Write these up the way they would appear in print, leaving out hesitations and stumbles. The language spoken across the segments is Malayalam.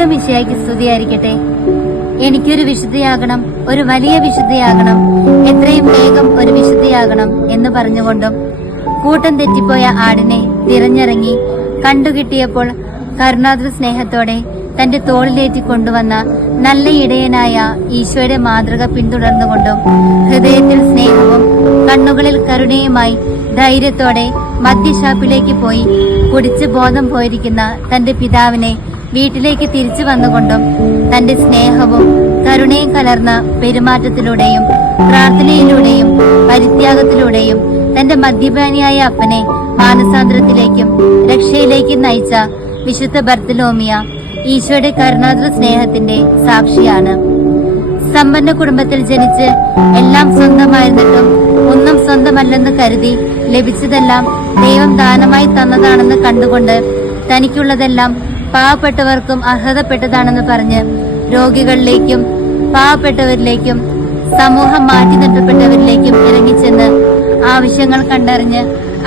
ഈശോ മിശിഹായ്ക്ക് സ്തുതിയായിരിക്കട്ടെ. എനിക്കൊരു വിശുദ്ധിയാകണം, ഒരു വലിയ വിശുദ്ധിയാകണം, എത്രയും വേഗം ഒരു വിശുദ്ധിയാകണം എന്ന് പറഞ്ഞുകൊണ്ടും കൂട്ടം തെറ്റിപ്പോയ ആടിനെ തിരഞ്ഞിറങ്ങി കണ്ടുകിട്ടിയപ്പോൾ കരുണാദ്ര സ്നേഹത്തോടെ തന്റെ തോളിലേറ്റി കൊണ്ടുവന്ന നല്ല ഇടയനായ ഈശോയുടെ മാതൃക പിന്തുടർന്നുകൊണ്ടും ഹൃദയത്തിൽ സ്നേഹവും കണ്ണുകളിൽ കരുണയുമായി ധൈര്യത്തോടെ മദ്യഷാപ്പിലേക്ക് പോയി കുടിച്ച് ബോധം പോയിരിക്കുന്ന തന്റെ പിതാവിനെ വീട്ടിലേക്ക് തിരിച്ചു വന്നുകൊണ്ടും തന്റെ സ്നേഹവും കരുണയും കലർന്ന പെരുമാറ്റത്തിലൂടെയും പ്രാർത്ഥനയിലൂടെയും പരിത്യാഗത്തിലൂടെയും തന്റെ മദ്യപാനിയായ അപ്പനെ മാനസാന്തരത്തിലേക്കും രക്ഷയിലേക്കും നയിച്ച വിശുദ്ധ ബർത്തലോമിയ ഈശോയുടെ കരുണാദ്ര സ്നേഹത്തിന്റെ സാക്ഷിയാണ്. സമ്പന്ന കുടുംബത്തിൽ ജനിച്ച് എല്ലാം സ്വന്തമായിരുന്നിട്ടും ഒന്നും സ്വന്തമല്ലെന്ന് കരുതി ലഭിച്ചതെല്ലാം ദൈവം ദാനമായി തന്നതാണെന്ന് കണ്ടുകൊണ്ട് തനിക്കുള്ളതെല്ലാം പാവപ്പെട്ടവർക്കും അർഹതപ്പെട്ടതാണെന്ന് പറഞ്ഞ് രോഗികളിലേക്കും പാവപ്പെട്ടവരിലേക്കും സമൂഹം മാറ്റി നിർത്തപ്പെട്ടവരിലേക്കും ഇറങ്ങിച്ചെന്ന് ആവശ്യങ്ങൾ കണ്ടറിഞ്ഞ്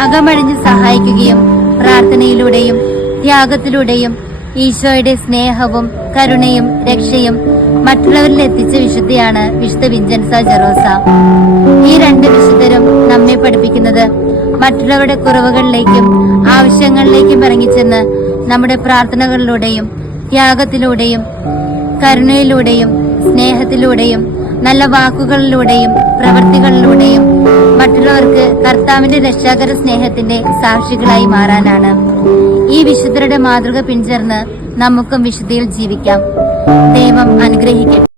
അകമഴിഞ്ഞ് സഹായിക്കുകയും പ്രാർത്ഥനയിലൂടെയും ത്യാഗത്തിലൂടെയും ഈശോയുടെ സ്നേഹവും കരുണയും രക്ഷയും മറ്റുള്ളവരിൽ എത്തിച്ച വിശുദ്ധിയാണ് വിശുദ്ധ വിൻസെൻസ ജെറോസ. ഈ രണ്ട് വിശുദ്ധരും നമ്മെ പഠിപ്പിക്കുന്നത് മറ്റുള്ളവരുടെ കുറവുകളിലേക്കും ആവശ്യങ്ങളിലേക്കും ഇറങ്ങിച്ചെന്ന് നമ്മുടെ പ്രാർത്ഥനകളിലൂടെയും ത്യാഗത്തിലൂടെയും കരുണയിലൂടെയും സ്നേഹത്തിലൂടെയും നല്ല വാക്കുകളിലൂടെയും പ്രവൃത്തികളിലൂടെയും മറ്റുള്ളവർക്ക് കർത്താവിന്റെ രക്ഷാകര സ്നേഹത്തിന്റെ സാക്ഷികളായി മാറാനാണ്. ഈ വിശുദ്ധരുടെ മാതൃക പിന്തുടർന്ന് നമുക്കും വിശുദ്ധിയിൽ ജീവിക്കാം. ദൈവം അനുഗ്രഹിക്കട്ടെ.